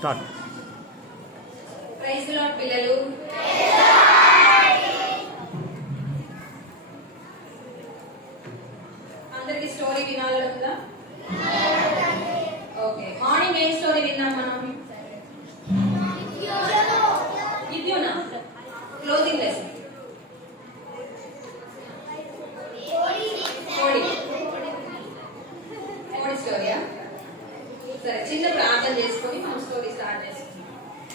Start. Praise the lord పిల్లలు. అందరికి story వినాలందా? Okay, morning ఏం స్టోరీ విన్నాం మనం? గిద్యోనా క్లోజింగ్ లెసన్. కోడి స్టోరీయా? సరే, చిన్న ప్రార్థన చేసుకొని మనం స్టోరీ స్టార్ట్ చేసుకుందాం.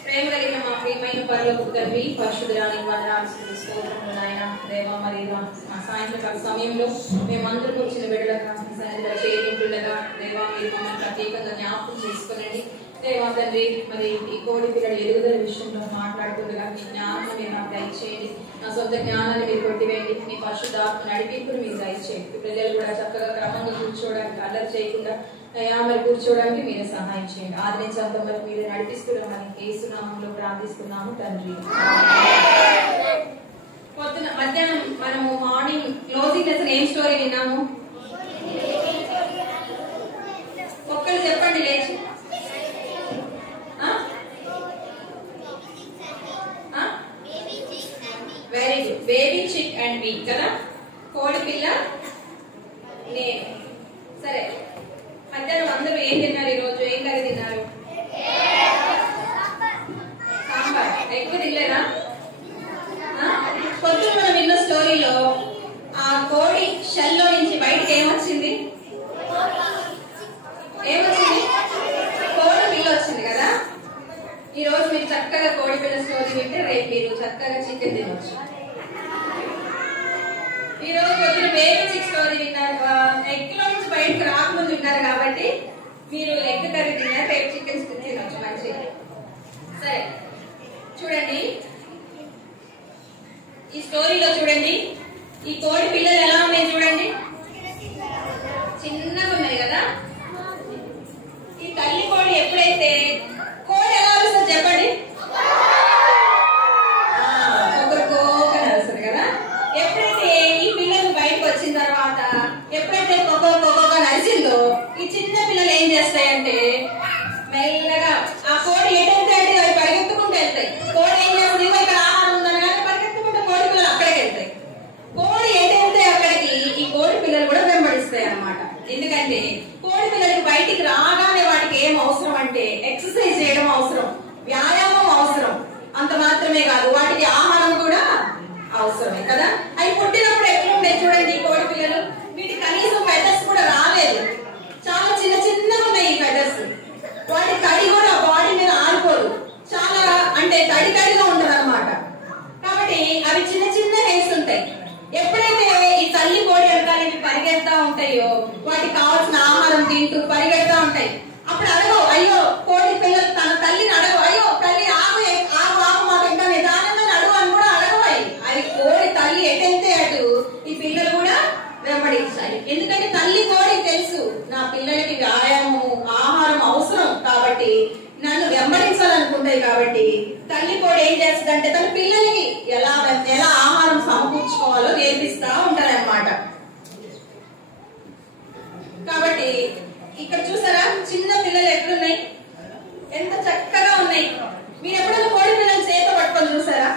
ప్రేమ కలిగిన మా ప్రియమైన పరలోకపు తండ్రి, పరిశుద్ధురాలికి వందనాలు, స్తోత్రములు నాయన. దేవా, మరి మా సాయంత్రకాల సమయంలో మేమందరం వచ్చిన బిడ్డలుగా సన్నిధిలో చేరింటుండగా దేవా, మీరు మమ్మల్ని ప్రత్యేకంగా జ్ఞాపకం చేసుకునండి. దేవా తండ్రి, మరి ఈ కోడి పిల్లల ఎదుగుదల విషయంలో మాట్లాడుతుండగా మీ జ్ఞానాన్ని మీరు నాకు దయచేయండి. నా సొంత జ్ఞానాన్ని మీరు కొట్టివేయండి. మీ పరిశుద్ధాత్మ నడిపింపును మీరు దయచేయండి. పిల్లలు కూడా చక్కగా క్రమంగా కూర్చోవడానికి, అల్లరి చేయకుండా మరి కూర్చోవడానికి మీరు సహాయం చేయండి. ఆదరించేంత వరకు మీరు నడిపిస్తున్నామని యేసు నామములో ప్రార్థిస్తున్నాము తండ్రి. పొద్దున మధ్యాహ్నం మనము మార్నింగ్ క్లోజింగ్ లెసన్ ఏం స్టోరీ విన్నాము? ఒక్కరు చెప్పండి లేచి. Very good, baby chick and me కదా, కోడి పిల్ల నేను. సరే, మధ్యాహ్నం అందరూ ఏం తిన్నారు? ఈ రోజు ఏం కర్రీ తిన్నారు? సాంబార్. ఎక్కువ తినలేదా? పొద్దున మనం విన్న స్టోరీలో ఆ కోడి షెల్లో నుంచి బయటకు ఏమొచ్చింది? కోడి పిల్ల వచ్చింది కదా. ఈ రోజు మీరు చక్కగా కోడి పిల్ల స్టోరీ వింటే రేపు మీరు చక్కగా చికెన్ తినవచ్చు. ఈ రోజు పొద్దున బేబీ చిక్ స్టోరీ విన్నారు, ఎగ్ లో నుంచి బయటకు రాకముందు విన్నారు కాబట్టి మీరు ఎగ్ కర్రీ తిన్నారు, రేపు చికెన్ తినవచ్చు మంచిగా. సరే చూడండి, ఈ స్టోరీలో చూడండి, ఈ కోడి పిల్లలు ఎలా ఉన్నాయి చూడండి, చిన్నగా ఉన్నాయి కదా. ఈ తల్లి కోడి ఎప్పుడైతే కోడి ఎలా వస్తుంది చెప్పండి? ఒకరికోకని వస్తుంది కదా. ఎప్పుడైతే ఈ పిల్లలు బయటకు వచ్చిన తర్వాత ఎప్పుడైతే ఒక్కొక్కగా నడిచిందో ఈ చిన్న పిల్లలు ఏం చేస్తాయంటే మెల్లగా ఆ కోడి ఎటైతే అంటే అవి పరిగెత్తుకుంటూ వెళ్తాయి. కోడి ఏం చేస్తుంది? ఇక్కడ ఆహారం ఉందని కానీ పరిగెత్తుకుంటూ కోడి పిల్లలు అక్కడికి వెళ్తాయి. కోడి ఎటైతే అక్కడికి ఈ కోడి పిల్లలు కూడా వెంబడిస్తాయి అన్నమాట. ఎందుకంటే కోడి పిల్లలకి బయటికి రాగానే వాటికి ఏం అవసరం అంటే ఎక్సర్సైజ్ చేయడం అవసరం, వ్యాయామం అవసరం. అంత మాత్రమే కాదు, వాటికి ఆహారం కూడా అవసరమే కదా. అవి పుట్టినప్పుడు ఎట్లుంటాయి చూడండి ఈ కోడి పిల్లలు. వీటికి కనీసం ఫెదర్స్ కూడా రాలేదు, చాలా చిన్న చిన్నగా ఉన్నాయి ఈ ఫెదర్స్. వాటి తడి కూడా బాడీ మీద ఆడిపోదు, చాలా అంటే తడి తడిగా ఉంటది అనమాట. కాబట్టి అవి చిన్న చిన్న హెయిర్స్ ఉంటాయి. ఎప్పుడైతే ఈ తల్లి కోడి వెనకాలకి పరిగెడతా ఉంటాయో వాటికి కావాల్సిన ఆహారం తింటూ పరిగెడతా ఉంటాయి. అప్పుడు అడగవు, అయ్యో కోడి పిల్లలు తన తల్లిని అడగవు, అయ్యో తల్లి ఆగు ఆగు ఆగు మాకు ఇంకా నిదానంగా అడుగు అని కూడా అడగవాయి. అది కోడి తల్లి ఎటైతే అటు ఈ పిల్లలు కూడా వెంబడించాలి. ఎందుకంటే తల్లి కోడి తెలుసు నా పిల్లలకి వ్యాయామం ఆహారం అవసరం కాబట్టి నన్ను వెంబడించాలనుకుంటాయి. కాబట్టి తల్లి కోడి ఏం చేస్తుందంటే తన పిల్లలకి ఎలా ఆహారం సమకూర్చుకోవాలో నేర్పిస్తా ఉంటారు అన్నమాట. కాబట్టి ఇక్కడ చూసారా చిన్న పిల్లలు ఎట్లున్నాయి, ఎంత చక్కగా ఉన్నాయి. మీరు ఎప్పుడైనా కోడి పిల్లలు చేత పట్టుకొని చూసారా?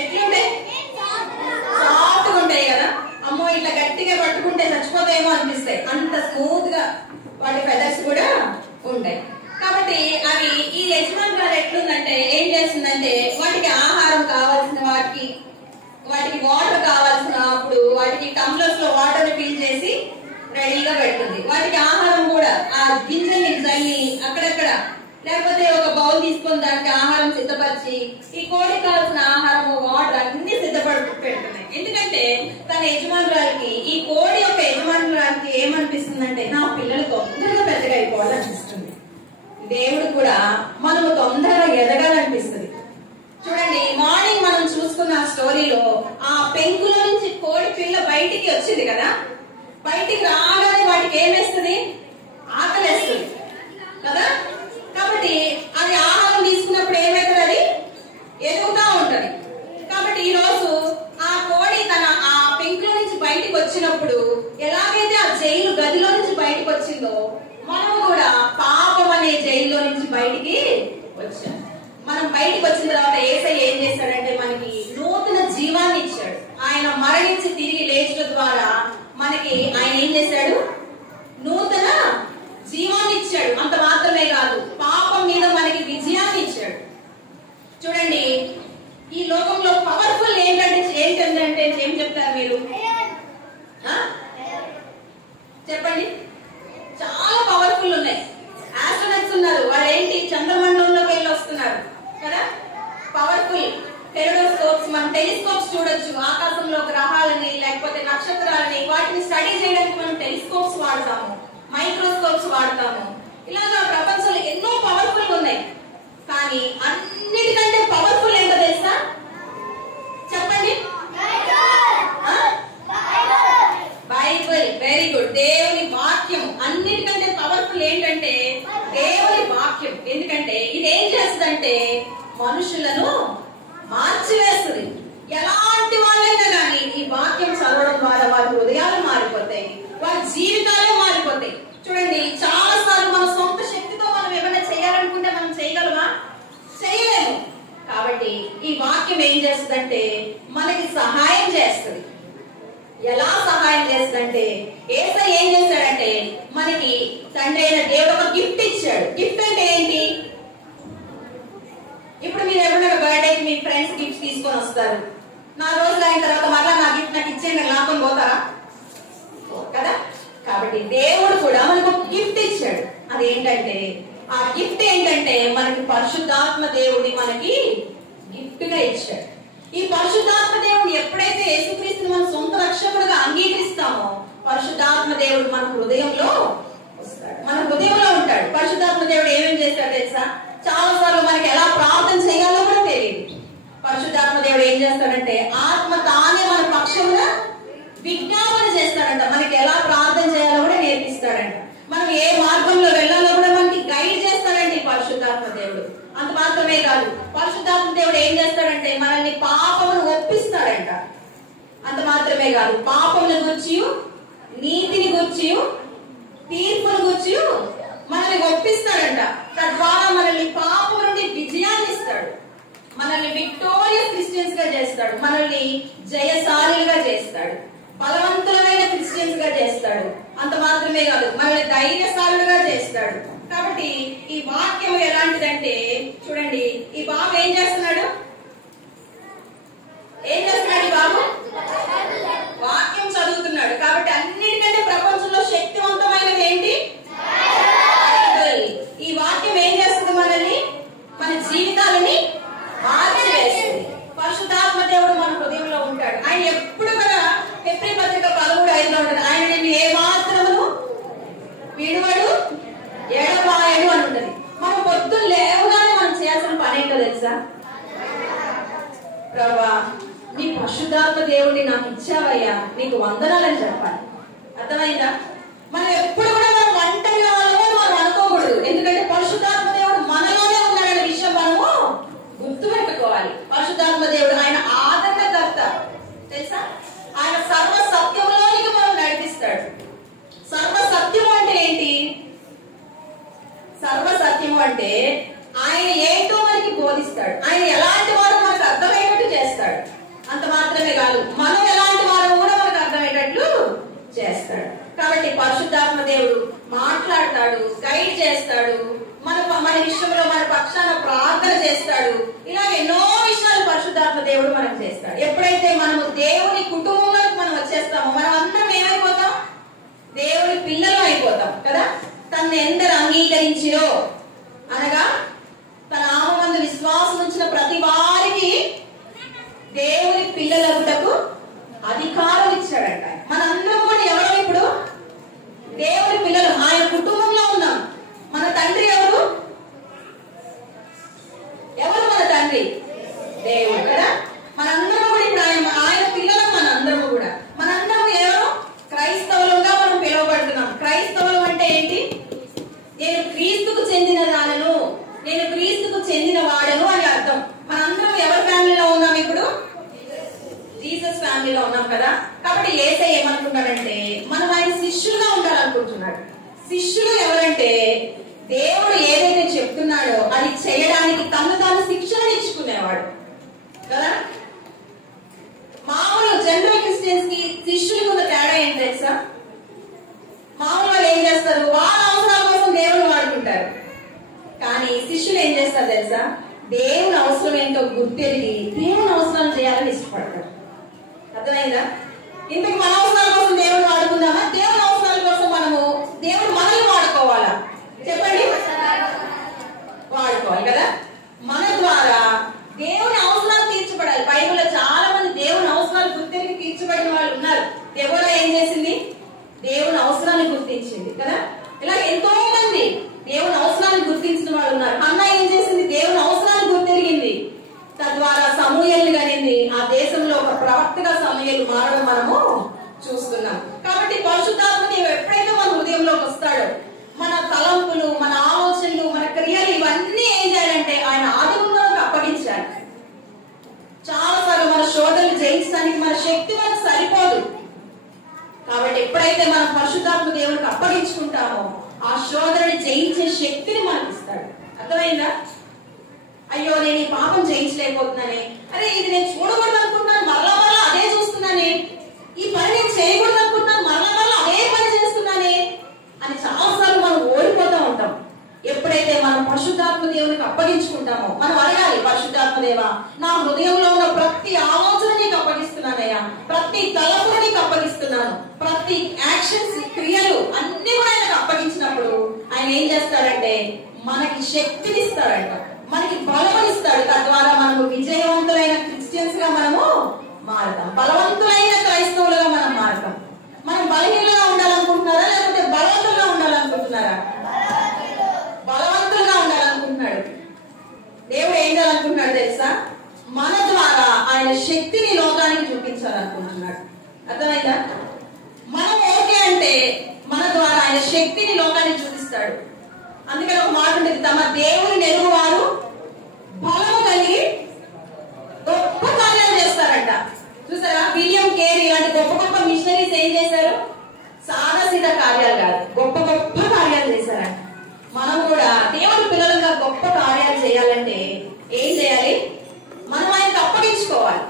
ఎట్లుంటాయి? సాఫ్ట్గా ఉంటాయి కదా. అమ్మో ఇట్లా గట్టిగా పట్టుకుంటే చచ్చిపోతాయేమో అనిపిస్తాయి, అంత స్మూత్ గా వాటి ఫెదర్స్ కూడా ఉంటాయి. కాబట్టి అవి ఈ యజమానురాలు ఎట్లుందంటే ఏం చేస్తుందంటే వాటికి ఆహారం కావాల్సిన వాటికి వాటర్ కావాల్సినప్పుడు వాటికి టంబ్లర్స్ లో వాటర్ ఫిల్ చేసి రెడీగా పెడుతుంది. వాటికి ఆహారం కూడా ఆ గింజల్ని జల్లి అక్కడక్కడ, లేకపోతే ఒక బౌల్ తీసుకొని దానికి ఆహారం సిద్ధపరిచి ఈ కోడికి కావాల్సిన ఆహారము వాటర్ అన్ని పెడుతున్నాయి. ఎందుకంటే తన యజమానురాలకి ఈ కోడి యొక్క యజమానురాలకి ఏమనిపిస్తుందంటే నా పిల్లలు తొందరగా పెద్దగా అయిపోవాలనిపిస్తుంది. దేవుడు కూడా మనము తొందరగా ఎదగాలనిపిస్తుంది. చూడండి, మార్నింగ్ మనం చూసుకున్న స్టోరీలో ఆ పెంకుల నుంచి కోడి పిల్ల బయటికి వచ్చింది కదా. బయటికి రాగానే వాటికి ఏమేస్తుంది? ఆకలేస్తుంది కదా. కాబట్టి అది ఆహారం తీసుకున్నప్పుడు ఏమైతుంది? అది ఎదుగుతా ఉంటది. కాబట్టి ఈ రోజు ఆ కోడి తన ఆ పెంకుల నుంచి బయటికి వచ్చినప్పుడు ఎలాగైతే ఆ జైలు గదిలో నుంచి బయటకు వచ్చిందో మనము కూడా పాపం అనే జైలు జైల్లో నుంచి బయటికి వచ్చాం. మనం బయటికి వచ్చిన తర్వాత యేసయ్య ఏం చేశాడంటే మనకి నూతన జీవాన్ని ఇచ్చాడు. ఆయన మరణించి తిరిగి లేచడం ద్వారా మనకి ఆయన ఏం చేశాడు? నూతన జీవాన్ని ఇచ్చాడు. అంత మాత్రమే కాదు, పాపం మీద మనకి విజయాన్ని ఇచ్చాడు. చూడండి, ఈ లోకంలో పవర్ఫుల్ ఏంటంటే ఏం చెప్తారు మీరు? చెప్పండి. చాలా పవర్ఫుల్ ఉన్నాయి. ఆస్ట్రోనట్స్ ఉన్నారు, వాళ్ళు ఏంటి చంద్రమండలంలోకి వెళ్ళి వస్తున్నారు కదా. పవర్ఫుల్ టెలిస్కోప్స్, మనం టెలిస్కోప్స్ చూడొచ్చు. ఆకాశంలో గ్రహాలని లేకపోతే నక్షత్రాలని వాటిని స్టడీ చేయడానికి మనం టెలిస్కోప్స్ వాడతాము, మైక్రోస్కోప్స్ వాడతాము. ఇలాగా ప్రపంచంలో ఎన్నో పవర్ఫుల్ ఉన్నాయి. కానీ అన్నిటికంటే పవర్ఫుల్ ఏంటో తెలుసా? చెప్పండి. బైబిల్. Very good. దేవుని వాక్యం అన్నిటికంటే పవర్ఫుల్ ఏంటంటే దేవుని వాక్యం. ఎందుకంటే ఇది ఏం చేస్తుందంటే మనుషులను మార్చివేస్తుంది. ఎలాంటి వాళ్ళైనా కానీ ఈ వాక్యం చదవడం ద్వారా వారి హృదయాలు మారిపోతాయి, వారి జీవితాలే మారిపోతాయి. చూడండి, చాలా సార్లు మన సొంత శక్తితో మనం ఏమైనా చేయాలనుకుంటే మనం చేయగలమా? చేయలేము. కాబట్టి ఈ వాక్యం ఏం చేస్తుందంటే మనకి సహాయం చేస్తుంది. ఎలా సహాయం చేస్తుందంటే యేసయ్య ఏం చేశాడంటే మనకి తండ్రి అయిన దేవుడు ఒక గిఫ్ట్ ఇచ్చాడు. గిఫ్ట్ అంటే ఏంటి? ఇప్పుడు మీరు ఎవరైనా బర్త్డేకి మీ ఫ్రెండ్స్ గిఫ్ట్స్ తీసుకొని వస్తారు. 4 రోజులు అయిన తర్వాత మరలా నా గిఫ్ట్ నాకు ఇచ్చేయండి లాభం పోతారా కదా. కాబట్టి దేవుడు కూడా మనకు ఒక గిఫ్ట్ ఇచ్చాడు. అదేంటంటే ఆ గిఫ్ట్ ఏంటంటే మనకి పరిశుద్ధాత్మ దేవుడిని మనకి గిఫ్ట్ గా ఇచ్చాడు. ఈ పరిశుద్ధాత్మ దేవుడు ఎప్పుడైతే యేసుక్రీస్తుని మన సొంత రక్షకుడుగా అంగీకరిస్తామో పరిశుద్ధాత్మ దేవుడు మన హృదయంలో వస్తాడు, మన హృదయంలో ఉంటాడు. పరిశుద్ధాత్మ దేవుడు ఏమేమి చేస్తాడు తెలుసా? చాలా సార్లు మనకి ఎలా ప్రార్థన చేయాలో కూడా తెలియదు. పరిశుద్ధాత్మ దేవుడు ఏం చేస్తాడంటే ఆత్మ తానే మన పక్షంలో విజ్ఞాపన చేస్తాడంట. మనకి ఎలా ప్రార్థన చేయాలో కూడా నేర్పిస్తాడంట. మనం ఏ మార్గంలో వెళ్ళాలో కూడా మనకి గైడ్ చేస్తాడండి పరిశుద్ధాత్మ దేవుడు. అంత మాత్రమే కాదు, పరిశుద్ధాత్మ దేవుడు ఏం చేస్తాడంటే మనల్ని పాపమును ఒప్పిస్తాడంట. అంత మాత్రమే కాదు, పాపమును గురించి, నీతిని గురించి, తీర్పును గురించి మనల్ని ఒప్పిస్తాడంట. తద్వారా మనల్ని పాపం నుండి విజయాన్ని ఇస్తాడు, మనల్ని విక్టోరియస్ క్రిస్టియన్స్ గా చేస్తాడు, మనల్ని జయశాలిగా చేస్తాడు, బలవంతులమైన క్రిస్టియన్స్ గా చేస్తాడు. అంత మాత్రమే కాదు, మనల్ని ధైర్యశాలుగా చేస్తాడు. కాబట్టి ఈ వాక్యం ఎలాంటిదంటే చూడండి, ఈ బాబు ఏం చేస్తున్నాడు? ఈ బాబు వాక్యం చదువుతున్నాడు. కాబట్టి అన్నిటికంటే ప్రపంచంలో శక్తివంతమైనది ఏంటి? ఈ వాక్యం ఏం చేస్తుంది? మనల్ని, మన జీవితాలని మార్చివేస్తుంది. పరిశుద్ధాత్మ దేవుడు మన హృదయంలో ఉంటాడు. ఆయన ఎప్పుడు కూడా హెబ్రీ పత్రిక 13:5 ఉంటుంది, ఆయన నేను ఏ మాత్రమును విడువడు ఎడబాయడు అని ఉంటది. మనం పొద్దున్న లేవగానే మనం చేయాల్సిన పని ఏంటో తెలుసా? ప్రభువా, నీ పరిశుద్ధాత్మ దేవుడిని నాకు ఇచ్చావయ్యా, నీకు వందనాలని చెప్పాలి. అర్థమైందా? మనం ఎప్పుడు కూడా మనం ఒంటరిగా వాళ్ళమో మనం అనుకోకూడదు. ఎందుకంటే పరిశుద్ధాత్మ దేవుడు మనలోనే ఉన్నాడనే విషయం మనము గుర్తుపెట్టుకోవాలి. పరిశుద్ధాత్మ దేవుడు ఆయన ఆదరణకర్త తెలుసా? ఆయన సర్వ సత్యంలోనికి మనం నడిపిస్తాడు. సర్వ సత్యం అంటే ఏంటి? సర్వ సత్యము అంటే ఆయన ఏంటో మనకి బోధిస్తాడు. ఆయన ఎలాంటి వాడు మనకు అర్థమయ్యేటట్టు చేస్తాడు. అంత మాత్రమే కాదు, మనం ఎలాంటి వాడు కూడా మనకు అర్థమయ్యేటట్లు చేస్తాడు. కాబట్టి పరిశుద్ధాత్మ దేవుడు మాట్లాడతాడు, గైడ్ చేస్తాడు, మన విషయంలో మన పక్షాన ప్రార్థన చేస్తాడు. ఇలా ఎన్నో విషయాలు పరిశుద్ధాత్మ దేవుడు మనకు చేస్తాడు. ఎప్పుడైతే మనము దేవుని కుటుంబంలోకి మనం వచ్చేస్తామో మనం అందరం ఏమైపోతాం? దేవుని పిల్లలు అయిపోతాం కదా. తను ఎందరు అంగీకరించిరో అనగా తన నామమందు విశ్వాసం ఉంచిన ప్రతి వారికి దేవుని పిల్లలకు అధికారం ఇచ్చాడంట. మనందరం కూడా ఎవరో ఇప్పుడు దేవుని పిల్లలు, ఆయన కుటుంబంలో ఉన్నాం. మన తండ్రి ఎవరు? మన తండ్రి దేవుడు కదా. మనందరం కూడా ఇప్పుడు ఆయన పిల్లలు. మనందరం ఎవరు? క్రైస్తవులుగా మనం పిలువబడుతున్నాం. క్రైస్తవులు అంటే ఏంటి? నేను క్రీస్తుకు చెందిన దానను, నేను క్రీస్తుకు చెందిన వాడను అని అర్థం. మనందరం ఎవరి ఫ్యామిలీలో ఉన్నాం ఇప్పుడు? జీసస్ ఫ్యామిలీలో ఉన్నాం కదా. కాబట్టి యేసయ్య ఏమనుకుంటాడంటే మనం ఆయన శిష్యులుగా ఉండాలనుకుంటున్నాడు. శిష్యులు ఎవరంటే దేవుడు ఏదైతే చేయడానికి తను తాను శిక్షణ ఇచ్చుకునేవాడు కదా. మామూలు జనరల్ క్రిస్టియన్స్ కి శిష్యులకు ఉన్న తేడా ఏంటి తెలుసా? మామూలు వాళ్ళు ఏం చేస్తారు, వాళ్ళ అవసరాల కోసం దేవుని వాడుకుంటారు. కానీ శిష్యులు ఏం చేస్తారు తెలుసా? దేవుని అవసరం ఏంటో గుర్తెరిగి దేవుని అవసరాలు చేయాలని ఇష్టపడతారు. అర్థమైందా? ఇంతకు మన అవసరాల కోసం దేవుని వాడుకుందామా, దేవుని అవసరాల కోసం మనము దేవుడు మనల్ని వాడుకోవాలా? చెప్పండి. వాడుకోవాలి కదా. మన ద్వారా దేవుని అవసరాలు తీర్చబడాలి. బైబిల్లో చాలా మంది దేవుని అవసరాలు గుర్తెరిగి తీర్చబడిన వాళ్ళు ఉన్నారు. దెబోరా ఏం చేసింది? దేవుని అవసరాన్ని గుర్తించింది కదా. ఇలా ఎంతో మంది దేవుని అవసరాన్ని గుర్తించిన వాళ్ళు ఉన్నారు. హన్నా ఏం చేసింది? దేవుని అవసరాన్ని గుర్తెరిగింది. తద్వారా సమూయేలుని కనింది. ఆ దేశంలో ఒక ప్రవక్తగా సమూయేలు మారడం మనము చూస్తున్నాం. కాబట్టి పరిశుద్ధాత్మ దేవుడు ఎప్పుడైతే మన హృదయంలోకి వస్తాడో మన తలంపులు, మన ఆలోచనలు, మన క్రియలు ఇవన్నీ ఏం చేయాలంటే ఆయన ఆధీనంలోకి అప్పగించాలి. చాలా సార్లు మన శోధనలు జయించడానికి మన శక్తి మనకు సరిపోదు. కాబట్టి ఎప్పుడైతే మనం పరిశుద్ధాత్మ దేవునికి అప్పగించుకుంటామో ఆ శోధనని జయించే శక్తిని మనకి ఇస్తాడు. అర్థమైందా? అయ్యో నేను ఈ పాపం జయించలేకపోతున్నానే, అరే ఇది నేను చూడకూడదు అనుకుంటున్నాను మరలా మరలా అదే చూస్తున్నానే, ఈ పని నేను చేయకూడదు అనుకుంటున్నాను మరలా మరలా అదే పని చేస్తున్నానే అని చాలాసార్లు మనం ఓడిపోతూ ఉంటాం. ఎప్పుడైతే మనం పరిశుద్ధాత్మ దేవునికి అప్పగించుకుంటామో మనం అడగాలి, పరిశుద్ధాత్మ దేవా నా హృదయంలో ఉన్న ప్రతి ఆలోచన నీకు అప్పగిస్తున్నానయ్యా, ప్రతి తలపు నీకు అప్పగిస్తున్నాను, ప్రతి యాక్షన్స్ క్రియలు అన్ని కూడా ఆయనకు అప్పగించినప్పుడు ఆయన ఏం చేస్తాడంటే మనకి శక్తిని ఇస్తాడంట, మనకి బలమనిస్తాడు. తద్వారా మనము విజయవంతులైన క్రిస్టియన్స్ గా మనము మారుతాం, బలవంతులైన క్రైస్తవులుగా మనం మారుతాం. మనం బలహీనంగా ఉండాలనుకుంటున్నారా లేకపోతే బలవంతులుగా ఉండాలనుకుంటున్నారా? బలవంతులుగా ఉండాలనుకుంటున్నాడు. దేవుడు ఏం చేయాలనుకుంటున్నాడు తెలుసా? మన ద్వారా ఆయన శక్తిని లోకానికి చూపించాలనుకుంటున్నాడు. అర్థమైందా? మనం ఓకే అంటే మన ద్వారా ఆయన శక్తిని లోకానికి చూపిస్తాడు. అందుకని ఒక మాట ఉంటుంది, తమ దేవుని నెరుగు వారు బలము కలిగి గొప్ప కార్యాలు చేస్తారంట. చూసారా? విలియం కేరీ ఇలాంటి గొప్ప గొప్ప మిషనరీస్ ఏం చేశారు? సాదాసీదా కార్యాలు కాదు, గొప్ప గొప్ప కార్యాలు చేశారంట. మనం కూడా దేవుని పిల్లలుగా గొప్ప కార్యాలు చేయాలంటే ఏం చేయాలి? మనం ఆయనకు అప్పగించుకోవాలి.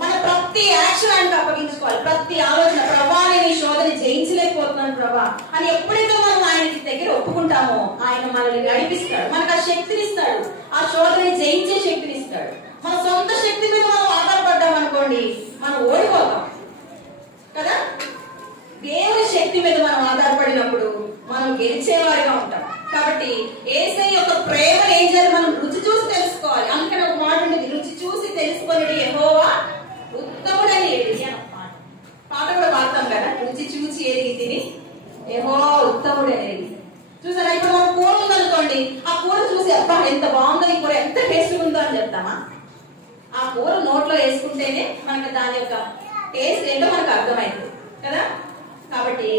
మన ప్రతి యాక్షన్ ఆయనకు అప్పగించుకోవాలి. ప్రతి ఆలోచన, ప్రభా నేను ఈ శోధన జయించలేకపోతున్నాను ప్రభా అని ఎప్పుడైతే మనం ఆయనకి దగ్గర ఒప్పుకుంటామో ఆయన మనల్ని నడిపిస్తాడు, మనకు ఆ శక్తిని ఇస్తాడు, ఆ శోధన జయించే శక్తిని ఇస్తాడు. మన సొంత శక్తి మీద మనం ఆధారపడ్డాం అనుకోండి మనం ఓడిపోతాం కదా. దేవుని శక్తి మీద మనం ఆధారపడినప్పుడు మనం గెలిచేవారిగా ఉంటాం. కాబట్టి యేసయ్య యొక్క ప్రేమ ఏం చేయాలి? మనం రుచి చూసి తెలుసుకోవాలి. అందుకని ఒక మాట ఉంటుంది, రుచి చూసి తెలుసుకునేది యెహోవా ఉత్తముడని ఏది అని పాట కూడా పాడతాం కదా, రుచి చూసి ఏది తిని యెహోవా ఉత్తముడు అనేది. చూసారా? ఇప్పుడు మనం కూర ఉందనుకోండి, ఆ కూర చూసి అబ్బా ఎంత బాగుందో, ఈ కూర ఎంత టేస్ట్ ఉందో అని చెప్తామా? ఆ కూర నోట్లో వేసుకుంటేనే మనకు దాని యొక్క టేస్ట్ ఏంటో మనకు అర్థమైంది కదా. కాబట్టి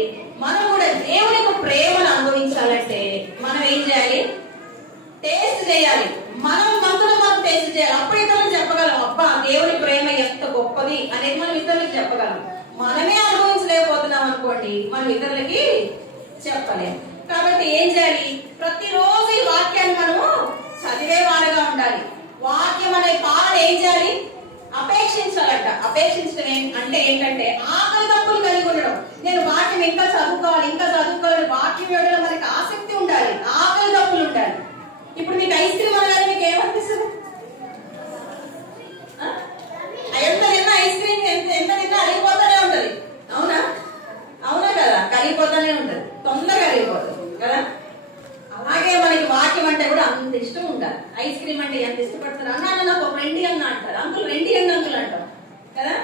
మనం కూడా దేవుని యొక్క ప్రేమను అనుభవించాలంటే మనం ఏం చేయాలి? టేస్ట్ చేయాలి. మనం మనం టేస్ట్ చేయాలి. అప్పుడు ఇతరులకు చెప్పగలం, అబ్బా దేవుని ప్రేమ ఎంత గొప్పది అనేది మనం ఇతరులకు చెప్పగలం. మనమే అనుభవించలేకపోతున్నాం అనుకోండి మనం ఇతరులకి చెప్పలేం. కాబట్టి ఏం చేయాలి? ప్రతిరోజు ఈ వాక్యాన్ని మనము చదివే వారిగా ఉండాలి. వాక్యం అనే పాలన ఏం చేయాలి? అపేక్షించాలంట. అపేక్షించడం అంటే ఏంటంటే ఆకలి తప్పులు కలిగి ఉండడం. నేను వాక్యం ఇంకా చదువుకోవాలి వాక్యం ఇవ్వడంలో మనకి ఆసక్తి ఉండాలి, ఆకలి తప్పులు ఉండాలి. ఇప్పుడు మీకు ఐస్ క్రీమ్ అనగానే మీకు ఏమనిపిస్తుంది? ఎంత తిన్నా ఐస్ క్రీమ్ ఎంత తిన్నా అరిగిపోతానే ఉంటది, అవునా? అవునా కదా? కరిగిపోతానే ఉంటది, తొందరగా కరిగిపోతుంది కదా. అలాగే మనకి వాక్యం అంటే కూడా అంత ఇష్టం ఉండాలి. ఐస్ క్రీమ్ అంటే ఎంత ఇష్టపడతారు? అన్న నాకు ఒక రెండి అన్న అంటారు, అంకుల్ రెండి అన్న అంకుల్ అంటాం కదా.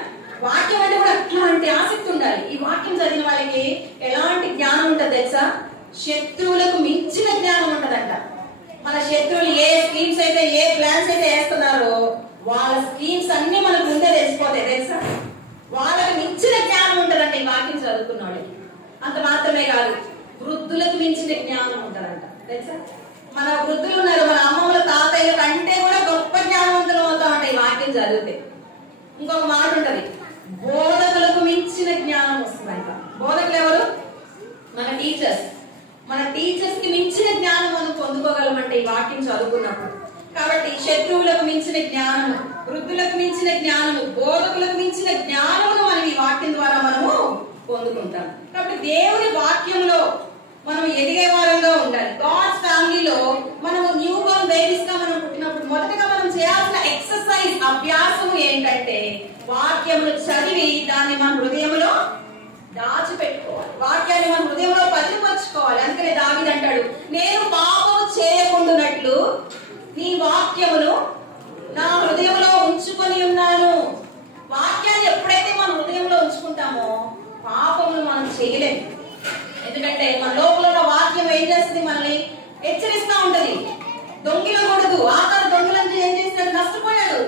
వాక్యం అంటే కూడా అట్లాంటి ఆసక్తి ఉండాలి. ఈ వాక్యం చదివిన వాళ్ళకి ఎలాంటి జ్ఞానం ఉంటది తెలుసా? శత్రువులకు మించిన జ్ఞానం ఉంటదంట. మన శత్రువులు ఏ స్కీమ్స్ అయితే, ఏ ప్లాన్స్ అయితే వేస్తున్నారో వాళ్ళ స్కీమ్స్ అన్ని మనకు ముందే తెలిసిపోతాయి తెలుసా. వాళ్ళకి మించిన జ్ఞానం ఉంటదంట ఈ వాక్యం చదువుకున్న వాళ్ళకి. అంత మాత్రమే కాదు, వృద్ధులకు మించిన జ్ఞానం ఉంటదంట తెలుసా. మన వృద్ధులు ఉన్నారు, మన అమ్మమ్మల తాతయ్యల కంటే కూడా గొప్ప జ్ఞానవంతులు అవుతామంట ఈ వాక్యం చదివితే. ఇంకొక మాట ఉంటది, బోధకులకు మించిన జ్ఞానం వస్తుందంట. బోధకులు ఎవరు? మన టీచర్స్. మన టీచర్స్ కి మించిన జ్ఞానం మనం పొందుకోగలమంటే ఈ వాక్యం చదువుకున్నప్పుడు. కాబట్టి శత్రువులకు మించిన జ్ఞానము, వృద్ధులకు మించిన జ్ఞానము, బోధకులకు మించిన జ్ఞానమును మనం ఈ వాక్యం ద్వారా మనము పొందుకుంటాం. కాబట్టి దేవుని వాక్యంలో మనం ఎదిగే వారంగా ఉండాలి. గాడ్స్ ఫ్యామిలీలో మనము న్యూ బోర్న్ బేబీస్ గా మనం పుట్టినప్పుడు మొదటగా మనం చేయాల్సిన ఎక్సర్సైజ్, అభ్యాసము ఏంటంటే వాక్యమును చదివి దాన్ని మన హృదయంలో దాచిపెట్టుకోవాలి. వాక్యాన్ని మన హృదయంలో భద్రపరచుకోవాలి. అందుకనే దావీదు అంటాడు, నేను పాపము చేయకుండానట్లు నీ వాక్యమును నా హృదయంలో ఉంచుకొని ఉన్నాను. వాక్యాన్ని ఎప్పుడైతే మన హృదయంలో ఉంచుకుంటామో పాపములు మనం చేయలేము. ఎందుకంటే మన లోపల ఉన్న వాక్యం ఏం చేస్తుంది, మనల్ని హెచ్చరిస్తా ఉంటది. దొంగిలకూడదు, ఆఖరు దొంగలంతా ఏం చేస్తాడు, నష్టపోయాడు,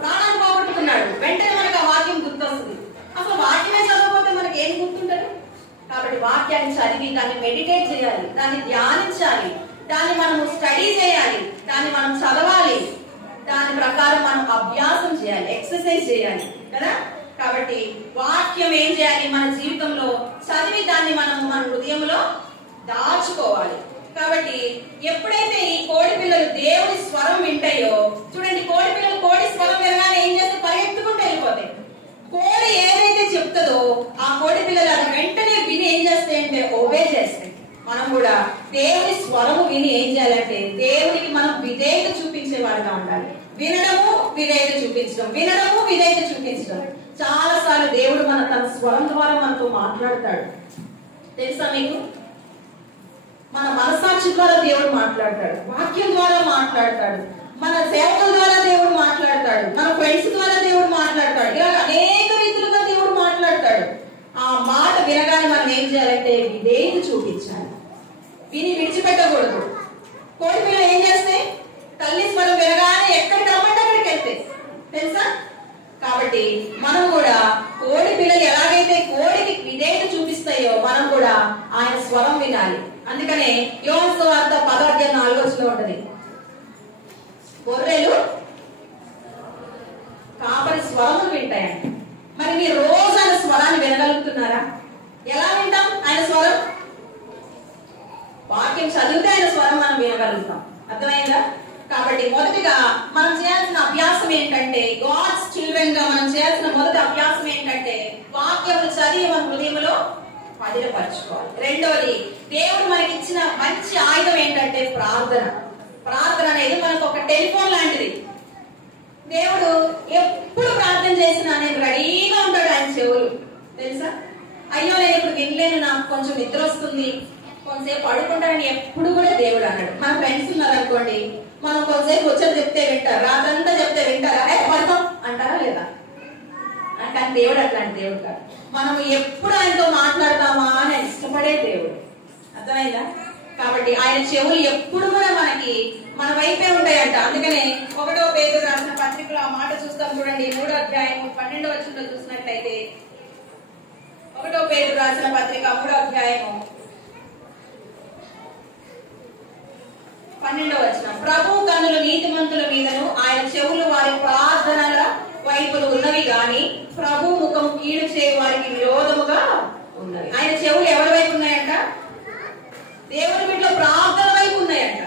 ప్రాణాన్ని పోగొట్టుకున్నాడు. వెంటనే మనకు ఆ వాక్యం గుర్తొస్తుంది. అసలు వాక్యమే చదవకపోతే మనకి ఏం గుర్తుంటది? కాబట్టి వాక్యాన్ని చదివి దాన్ని మెడిటేట్ చేయాలి, దాన్ని ధ్యానించాలి, దాన్ని మనము స్టడీ చేయాలి, దాన్ని మనం చదవాలి, దాని ప్రకారం మనం అభ్యాసం చేయాలి, ఎక్సర్సైజ్ చేయాలి కదా. కాబట్టి వాక్యం ఏం చేయాలి, మన జీవితంలో చదివి దాన్ని మనం మన హృదయంలో దాచుకోవాలి. కాబట్టి ఎప్పుడైతే ఈ కోడి పిల్లలు దేవుడి స్వరం వింటాయో, చూడండి, కోడి పిల్లలు కోడి స్వరం వినగానే ఏం చేస్తే పరిగెత్తుకుంటూ వెళ్ళిపోతాయి. కోడి ఏదైతే చెప్తుందో ఆ కోడి పిల్లలు అది వెంటనే విని ఏం చేస్తాయంటే ఓబే చేస్తాయి. మనం కూడా దేవుని స్వరము విని ఏం చేయాలంటే దేవునికి మనం విధేయత చూపించే వాడుగా ఉండాలి. వినడము విధేయత చూపించడం, వినడము విధేయత చూపించడం. చాలా సార్లు దేవుడు తన స్వరం ద్వారా మనతో మాట్లాడతాడు. తెలుసా మీకు? మన మనసాక్షి ద్వారా దేవుడు మాట్లాడతాడు, వాక్యం ద్వారా మాట్లాడతాడు, మన సేవకుల ద్వారా దేవుడు మాట్లాడతాడు, మన ఫ్రెండ్స్ ద్వారా దేవుడు మాట్లాడతాడు. ఇలా అనేక రీతులుగా దేవుడు మాట్లాడతాడు. ఆ మాట వినగానే మనం ఏం చేయాలంటే విధేయత చూపించాలి, విని విడిచిపెట్టకూడదు. కోడి పిల్ల ఏం చేస్తే తల్లి స్వరం వినగానే ఎక్కడికి రమ్మంటే అక్కడికి వెళ్తే, తెలుసా? కాబట్టి మనం కూడా కోడి పిల్లలు ఎలాగైతే కోడికి విధేయత చూపిస్తాయో మనం కూడా ఆయన స్వరం వినాలి. అందుకనే యోహాను సువార్త 10:4 ఉంటది, గొర్రెలు కాపరి స్వరము వింటాయంట. మరి మీరు రోజు ఆయన స్వరాన్ని వినగలుగుతున్నారా? ఎలా వింటాం ఆయన స్వరం? వాక్యం చదివితే ఆయన స్వరం మనం వినగలుగుతాం. అర్థమైందా? కాబట్టి మొదటిగా మనం చేయాల్సిన అభ్యాసం ఏంటంటే, గాడ్స్ చిల్డ్రన్ గా మనం చేయాల్సిన మొదటి అభ్యాసం ఏంటంటే వాక్యములు చదివి మన హృదయంలో పదిలపరచుకోవాలి. రెండోది, దేవుడు మనకి ఇచ్చిన మంచి ఆయుధం ఏంటంటే ప్రార్థన. ప్రార్థన అనేది మనకు ఒక టెలిఫోన్ లాంటిది. దేవుడు ఎప్పుడు ప్రార్థన చేసినా నేను రెడీగా ఉంటాడు ఆయన చెవులు, తెలుసా? అయ్యో నేను ఇప్పుడు వినలేను, నాకు కొంచెం నిద్ర వస్తుంది, కొంతసేపు పడుకుంటానని ఎప్పుడు కూడా దేవుడు అన్నాడు. మన ఫ్రెండ్స్ ఉన్నారు అనుకోండి, మనం కొంతసేపు వచ్చేది చెప్తే వింటారు, రాత్రంతా చెప్తే వింటారా? పడతాం అంటారా లేదా? కానీ దేవుడు అట్లాంటి దేవుడు కాదు. మనం ఎప్పుడు ఆయనతో మాట్లాడతామా అని ఇష్టపడే దేవుడు. అర్థమైందా? కాబట్టి ఆయన చెవులు ఎప్పుడు కూడా మన వైపే ఉంటాయంట. అందుకనే 1 పేతురు రాసిన పత్రికలో ఆ మాట చూస్తాం చూడండి, 3వ అధ్యాయము 12వ వచనంలో చూసినట్లయితే, 1 పేతురు రాసిన పత్రిక 3వ అధ్యాయము 12వ వచనం, ప్రభు కన్నులు నీతిమంతుల మీదను ఆయన చెవులు వారి ప్రార్థనల వైపులు ఉన్నవి గాని ప్రభు ముఖము కీడు చేయు వారికి విరోధముగా ఉన్నవి. ఆయన చెవులు ఎవరి వైపు ఉన్నాయంట? దేవుని బిడ్డలో ప్రార్థన వైపు ఉన్నాయంట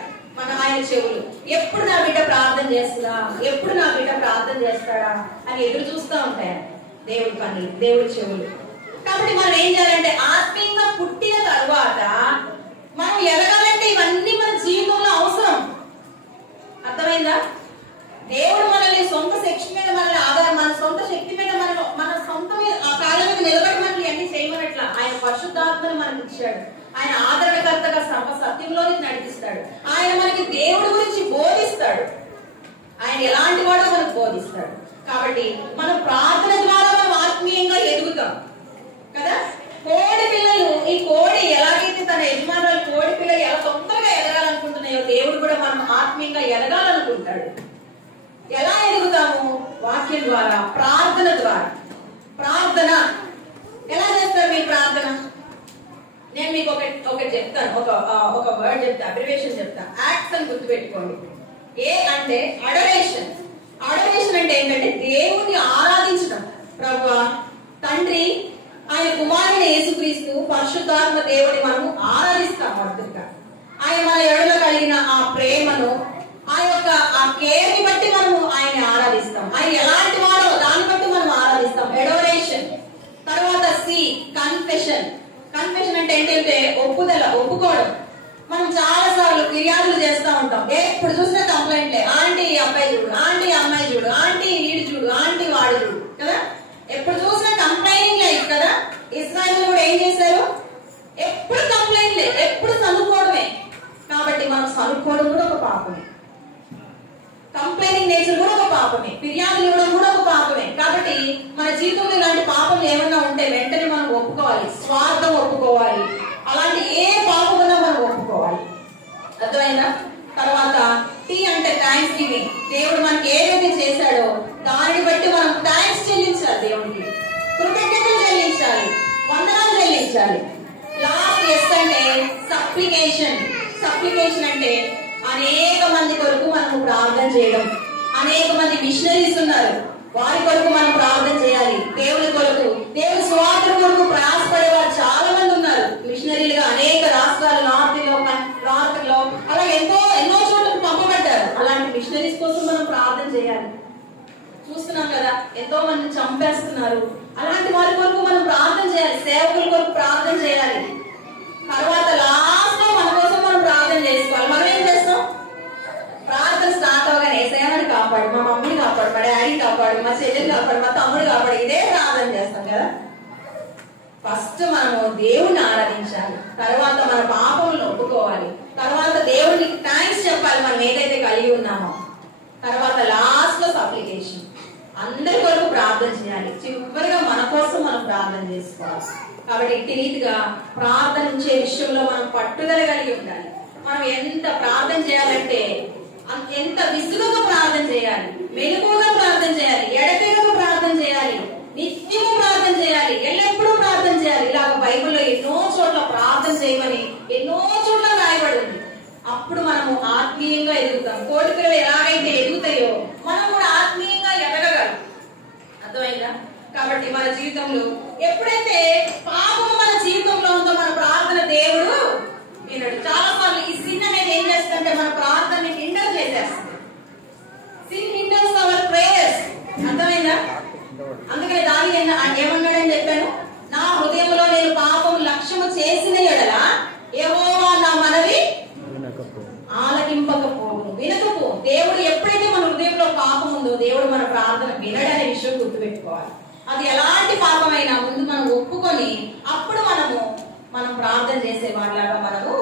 ఆయన చెవులు. ఎప్పుడు నా బిడ్డ ప్రార్థన చేస్తుందా, ఎప్పుడు నా బిడ్డ ప్రార్థన చేస్తాడా అని ఎదురు చూస్తూ ఉంటాయంట దేవుడి కన్నులు, దేవుడి చెవులు. కాబట్టి మనం ఏం చేయాలంటే ఆత్మీయంగా పుట్టిన తర్వాత మనం ఎదగాలంటే ఇవన్నీ మన జీవితంలో అవసరం. అర్థమైందా? దేవుడు మనల్ని సొంత శక్తి మీద మనల్ని మన సొంత శక్తి మీద మన సొంత కాళ్ళ మీద నిలబడి మనల్ని అన్ని చేయమనట్లా ఆయన పరిశుద్ధాత్మను మనకు ఇచ్చాడు. ఆయన ఆదరణకర్తగా సర్వ సత్యంలోనికి నడిపిస్తాడు. ఆయన మనకి దేవుడి గురించి బోధిస్తాడు. ఆయన ఎలాంటి వాడో మనకు బోధిస్తాడు. కాబట్టి మనం ప్రార్థన ద్వారా మనం ఆత్మీయంగా ఎదుగుతాం కదా. కోడి పిల్లలు, ఈ కోడి ఎలాగైతే తన యజమానులు కోడి పిల్లలు ఎలా తొందరగా ఎదగాలనుకుంటున్నాయో దేవుడు కూడా మనం ఆత్మీయంగా ఎదగాలనుకుంటాడు. ఎలా ఎదుగుతాము? వాక్యం ద్వారా, ప్రార్థన ద్వారా. ప్రార్థన ఎలా చేస్తారు మీ ప్రార్థన? నేను మీకు ఒకటి చెప్తాను, ఒక వర్డ్ చెప్తా, అబ్రివేషన్ చెప్తా. యాక్ట్స్ అని గుర్తుపెట్టుకోండి. ఏ అంటే అడరేషన్. అడరేషన్ అంటే ఏంటంటే దేవుణ్ణి ఆరాధించడం. ప్రభువా, తండ్రి, ఆయన కుమారుని యేసుక్రీస్తు, పరిశుద్ధాత్మ దేవుడిని మనము ఆరాధిస్తాం. అర్థంగా ఆయన మన ఎడల కలిగిన ఆ ప్రేమను, ఆ కేర్ ని బట్టి మనము ఆయన్ని ఆరాధిస్తాం. ఆయన ఎలాంటి వాడో దాన్ని బట్టి మనం ఆరాధిస్తాం. ఎడోరేషన్. తర్వాత సి, కన్ఫెషన్. కన్ఫెషన్ అంటే ఏంటంటే ఒప్పుదల, ఒప్పుకోవడం. మనం చాలా సార్లు ఫిర్యాదులు చేస్తూ ఉంటాం. ఎప్పుడు చూసినా కంప్లైంట్లే. ఆంటీ ఈ అబ్బాయి చూడు, ఆంటీ అమ్మాయి చూడు, ఆంటీ వీడు చూడు, ఆంటీ వాడు చూడు కదా. ఎప్పుడు చూసినా కంప్లైనింగ్ లైఫ్ కదా. ఇస్రాయేల్ కూడా ఏం చేశారు? ఎప్పుడు కంప్లైంట్లే, ఎప్పుడు సనుకోవడమే. కాబట్టి మనం సనుకోవడం కూడా ఒక పాపమే. కంప్లైనింగ్ నేచర్ కూడా ఒక పాపమే. ఫిర్యాదులు ఇవ్వడం కూడా ఒక పాపమే. కాబట్టి మన జీవితంలో ఇలాంటి పాపం ఏమన్నా ఉంటే వెంటనే మనం ఒప్పుకోవాలి. స్వార్థం ఒప్పుకోవాలి. అలాంటి ఏ పాపమున్నా మనం ఒప్పుకోవాలి. అర్థమైందా? తర్వాత టీ అంటే థ్యాంక్స్ గివింగ్. దేవుడు మనకి ఏదైతే చేశాడో దానిని బట్టి మనం థ్యాంక్స్ చెల్లించాలి. దేవుడికి కృతజ్ఞతలు చెల్లించాలి, వందనాలు చెల్లించాలి. లాస్ట్ ఎస్ అంటే సప్లికేషన్. సప్లికేషన్ అంటే అనేక మంది కొరకు మనం ప్రార్థన చేయడం. అనేక మంది మిషనరీస్ ఉన్నారు, వారి కొరకు మనం ప్రార్థన చేయాలి. దేవుని కొరకు, దేవుని స్వార్థ కొరకు ప్రయాసపడే వారు చాలా మంది ఉన్నారు మిషనరీలుగా. అనేక రాష్ట్రాలు, నార్త్ లో అలా ఎన్నో చోట్లకు పంపబడ్డారు. అలాంటి మిషనరీస్ కోసం మనం ప్రార్థన చేయాలి. చూస్తున్నాం కదా, ఎంతో మంది చంపేస్తున్నారు. అలాంటి వారి కొరకు మనం ప్రార్థన చేయాలి. సేవకుల కొరకు ప్రార్థన చేయాలి. తర్వాత లాస్ట్ లో మన కోసం మనం ప్రార్థన చేసుకోవాలి. మనం ఏం చేస్తాం? ప్రార్థన స్టార్ట్ అవగానే ఏసయ్యని కాపాడు, మా మమ్మీని కాపాడు, మా డాడీని కాపాడు, మా చెల్లెని కాపాడు, మా తమ్ముడు కాపాడు, ఇదే ప్రార్థన చేస్తాం కదా. ఫస్ట్ మనము దేవుణ్ణి ఆరాధించాలి. తర్వాత మన పాపములను ఒప్పుకోవాలి. తర్వాత దేవునికి థ్యాంక్స్ చెప్పాలి మనం ఏదైతే కలిగి ఉన్నామో. తర్వాత లాస్ట్ లో సప్లికేషన్. అందరి కొరకు ప్రార్థన చేయాలి. చివరిగా మన కోసం మనం ప్రార్థన చేసుకోవాలి. కాబట్టి ఇట్టి రీతిగా ప్రార్థించే విషయంలో మనం పట్టుదల కలిగి ఉండాలి. మనం ఎంత ప్రార్థన చేయాలంటే ఎంత విసుగుగా ప్రార్థన చేయాలి, మెలకువగా ప్రార్థన చేయాలి, ఎడతెగక ప్రార్థన చేయాలి, నిత్యము ప్రార్థన చేయాలి, ఎల్లప్పుడూ ప్రార్థన చేయాలి. ఇలాగ బైబిల్లో ఎన్నో చోట్ల ప్రార్థన చేయమని ఎన్నో చోట్ల రాయబడి ఉంది. అప్పుడు మనము ఆత్మీయంగా ఎదుగుతాం. కోడిపిల్లలు ఎలాగైతే ఎదుగుతాయో మనం కూడా ఆత్మీయంగా ఎదగగలం. అర్థమైందా? కాబట్టి మన జీవితంలో ఎప్పుడైతే పాపం మన జీవితంలో ఉందో మన ప్రార్థన దేవుడు వినడు. చాలా సార్లు ఈ సిన్ అనేది ఏం చేస్తుందంటే మన ప్రార్థనని హిండర్ చేసేస్తుంది. Sin hinders our prayers. అర్థమైందా? అందుకని దాని ఏమన్నాడని చెప్పాను, నా హృదయంలో నేను పాపం లక్ష్యము చేసిన ఎడల యెహోవా నా మనవి ఆలకింపకపోను, వినకపో. దేవుడు ఎప్పుడైతే మన హృదయంలో పాపం ఉందో దేవుడు మన ప్రార్థన వినడనే విషయం గుర్తుపెట్టుకోవాలి. అది ఎలాంటి పాపమైనా ముందు మనం ఒప్పుకొని అప్పుడు మనం ప్రార్థన చేసే వాళ్ళలాగా మనము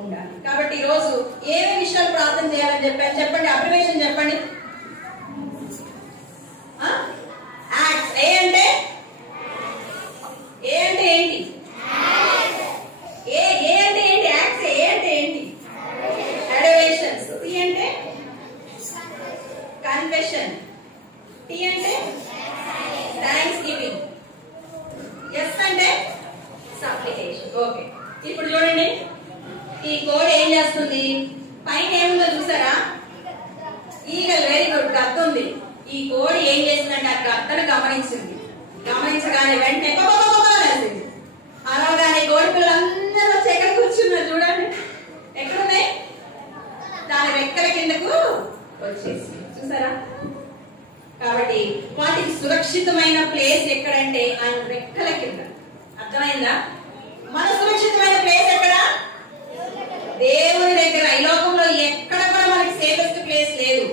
ఉండాలి. కాబట్టి ఈ రోజు ఏమేమి విషయాలు ప్రార్థన చేయాలని చెప్పాను చెప్పండి. అబ్రివేషన్ చెప్పండి. యాక్ట్స్. ఏ అంటే ఏంటి? ఏ అంటే ఏంటి? యాక్ట్స్. ఏ అంటే ఏంటి? అడోరేషన్స్. సి అంటే కన్ఫెషన్. టీ అంటే థ్యాంక్స్ గివింగ్. ఎస్ అంటే సప్లికేషన్. ఓకే, ఇప్పుడు చూడండి ఈ కోడ్ ఏం చేస్తుంది? పైన ఏముందో చూసారా? ఈగల్. Very good. గద్ద ఉంది. ఈ కోడ్ ఏం చేసిందంటే ఆ గద్దను గమనించింది. గమనించగానే వెంటనే అనేసింది. అలాగానే కోడి పిల్లలందరూ వచ్చి ఎక్కడ కూర్చున్నారు చూడండి. ఎక్కడున్నాయి? దాని రెక్కల కిందకు వచ్చేసి చూసారా? కాబట్టి వాటికి సురక్షితమైన ప్లేస్ ఎక్కడంటే ఆయన రెక్కల కింద. అర్థమైందా? మన సురక్షితమైన ప్లేస్ ఎక్కడ? దేవుని దగ్గర. ఈ లోకంలో ఎక్కడ కూడా మనకి సేఫెస్ట్ ప్లేస్ లేదు.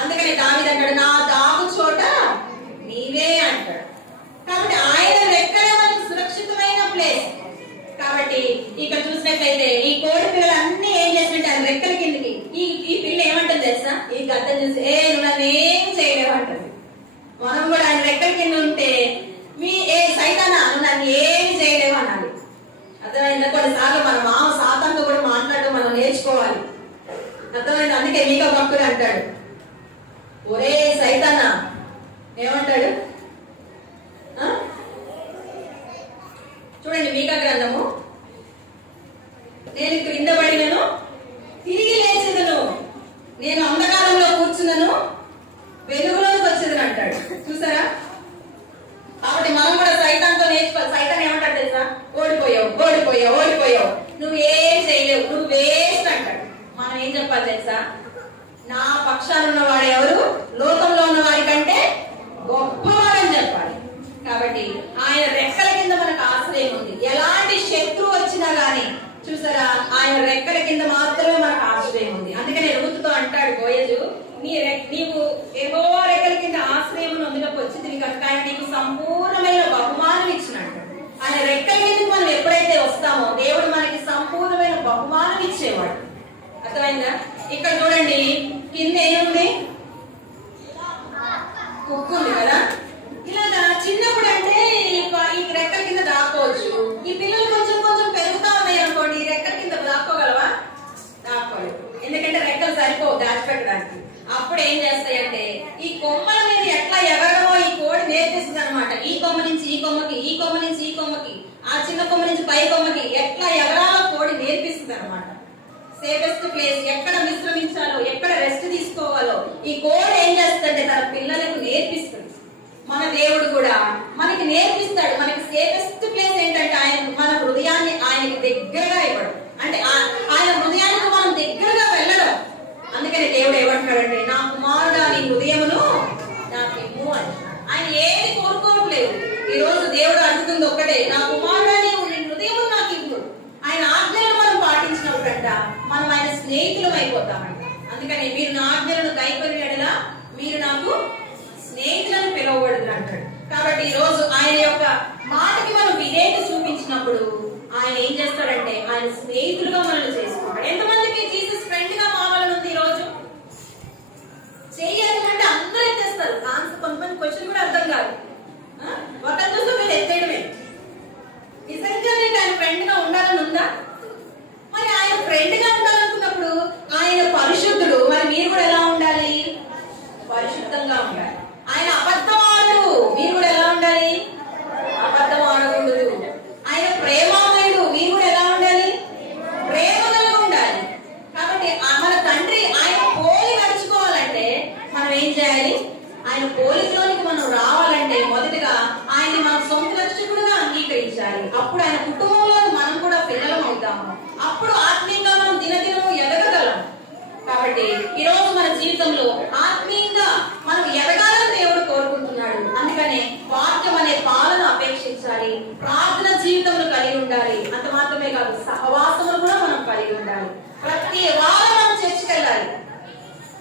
అందుకని దావీదు అంటాడు, నా దాగు చోట నీవే అంటాడు. కాబట్టి ఆయన రెక్కలే మనకు సురక్షితమైన ప్లేస్. కాబట్టి ఇక్కడ చూసినట్లయితే ఈ కోడి పిల్లలు అన్ని ఏం చేసినట్టు ఆయన రెక్కల కిందకి. ఈ పిల్ల ఏమంటుంది తెలుసా? ఈ గద్ద చూసి నువ్వు నన్ను ఏం చేయలేవంటది. మనం కూడా ఆయన రెక్కల కింద ఉంటే సైతానా నువ్వు నన్ను ఏమి చేయలేవు అనాలి. అర్థమైందా? కొన్నిసార్లు మన మామ సాతాన్తో కూడా మాట్లాడడం మనం నేర్చుకోవాలి. అర్థమైంది? అందుకే మీకా భక్తుడు అంటాడు, ఒరే సైతానా, ఏమంటాడు చూడండి మీకా గ్రంథము, నేను క్రింద పడినను తిరిగి లేచేదను, నేను అంధకారంలో కూర్చున్నాను వెలుగులోకి వచ్చేదని అంటాడు. చూసారా? కాబట్టి మనం కూడా సైతాన్తో నేర్చుకోవాలి. సైతాన్ ఏమంటాడు తెలుసా? ఓడిపోయావు, నువ్వేం చేయలేవు, నువ్వే నా పక్షాన ఉన్నవాడు ఎవరు? లోకంలో ఉన్నవాడి కంటే గొప్పవాడని చెప్పాలి. కాబట్టి ఆయన రెక్కల కింద మనకు ఆశ్రయం ఉంది. ఎలాంటి శత్రువు వచ్చినా గానీ చూసారా, ఆయన రెక్కల కింద మాత్రమే మనకు ఆశ్రయం ఉంది. అందుకని రూతుతో అంటాడు బోయజు, నీవు యెహోవా రెక్కల కింద ఆశ్రయం అందులోకి వచ్చింది కనుక ఆయన నీకు సంపూర్ణమైన బహుమానం ఇచ్చినట్టు. ఆయన రెక్కల కిందకి మనం ఎప్పుడైతే వస్తామో దేవుడు మనకి సంపూర్ణమైన బహుమానం ఇచ్చేవాడు. అర్థమైందా? ఇక్కడ చూడండి, కింద ఏముంది? కుక్కు ఉంది కదా. ఇలాగా చిన్నప్పుడు అంటే ఈ రెక్కల కింద దాక్కోవచ్చు. ఈ పిల్లలు కొంచెం కొంచెం పెరుగుతా ఉన్నాయి అనుకోండి, ఈ రెక్కల కింద దాక్కోగలవా? దాక్కోలేదు. ఎందుకంటే రెక్కలు సరిపోవు దాచిపెట్టడానికి. అప్పుడు ఏం చేస్తాయంటే ఈ కొమ్మల మీద ఎట్లా ఎగరడమో ఈ కోడి నేర్పిస్తుంది అనమాట. ఈ కొమ్మ నుంచి ఈ కొమ్మకి, ఈ కొమ్మ నుంచి ఈ కొమ్మకి, ఆ చిన్న కొమ్మ నుంచి పై కొమ్మకి ఎట్లా ఎగరాలో కోడి నేర్పిస్తుంది అనమాట. సేఫెస్ట్ ప్లేస్ ఎక్కడ విశ్రమించాలో, ఎక్కడ రెస్ట్ తీసుకోవాలో ఈ కోడి ఏం చేస్తుందంటే తన పిల్లలకు నేర్పిస్తుంది. మన దేవుడు కూడా మనకి నేర్పిస్తాడు. మనకి సేఫెస్ట్ ప్లేస్ ఏంటంటే ఆయన మన హృదయాన్ని ఆయనకి దగ్గరగా ఇవ్వడం, అంటే ఆయన హృదయానికి మనం దగ్గరగా వెళ్ళడం. అందుకని దేవుడు ఏమంటున్నాడంటే, నా కుమారుడా నీ హృదయమును నాకు ఇమ్ము అని. ఆయన ఏది కోరుకోవట్లేదు. ఈ రోజు దేవుడు అడుగుతుంది ఒక్కటే, నా కుమారుడా నీవు నీ హృదయమును నాకు ఇవ్వు. ఆయన ఆజ్ఞలను మనం పాటించినప్పుడంట మనం ఆయన స్నేహితులం అయిపోతామంట. అందుకని మీరు నా ఆజ్ఞలను కైకొనినట్లా మీరు నాకు స్నేహితులను పిలువబడుతున్నారు అంటాడు. కాబట్టి ఈ రోజు ఆయన యొక్క మాటకి మనం విధేయత చూపించినప్పుడు ఆయన ఏం చేస్తాడంటే ఆయన స్నేహితులుగా మనల్ని చేసుకుంటాడు. ఎంతమందికి జీసస్ ఫ్రెండ్ గా మారాలని ఉంది? ఈ రోజు చెయ్యాలంటే అందరూ ఎత్తేస్తారు. కొంతమంది క్వశ్చన్ కూడా అర్థం కాదు. ఒకరి చూస్తే మీరు ఎత్తేయడమే. నిజంగా మీకు ఆయన ఫ్రెండ్ గా ఉండాలని ఉందా? మరి ఆయన ఫ్రెండ్ గా ఉండాలనుకున్నప్పుడు ఆయన పరిశుద్ధుడు, మరి మీరు కూడా ఎలా ఉండాలి? పరిశుద్ధంగా ఉండాలి. ఆయన అబద్ధమాడు, మీరు కూడా ఎలా ఉండాలి? అబద్ధం ఆడకూడదు. ఆయన ప్రేమామయుడు, మీరు కూడా ఎలా ఉండాలి? ప్రేమగా ఉండాలి. కాబట్టి మన తండ్రి ఆయన పోలి నడుచుకోవాలంటే మనం ఏం చేయాలి? ఆయన పోలికలోనికి మనం రావాలంటే మొదటిగా ఆయన మన సొంత రక్షకుడుగా అంగీకరించాలి. అప్పుడు ఆయన కుటుంబంలో మనం కూడా పిల్లలం అవుతాము. అప్పుడు ఆత్మీయంగా మనం దినదినము ఎదగగలం. కాబట్టి ఈ రోజు మన జీవితంలో ఆత్మీయంగా మనం ఎదగాలని దేవుడు కోరుకుంటున్నాడు. అందుకనే వాక్యం అనే పాలన అపేక్షించాలి, ప్రార్థన జీవితంలో కలిగి ఉండాలి. అంత మాత్రమే కాదు, సహవాసములు కూడా మనం కలిగి ఉండాలి. ప్రతి వారం మనం చర్చికి వెళ్ళాలి.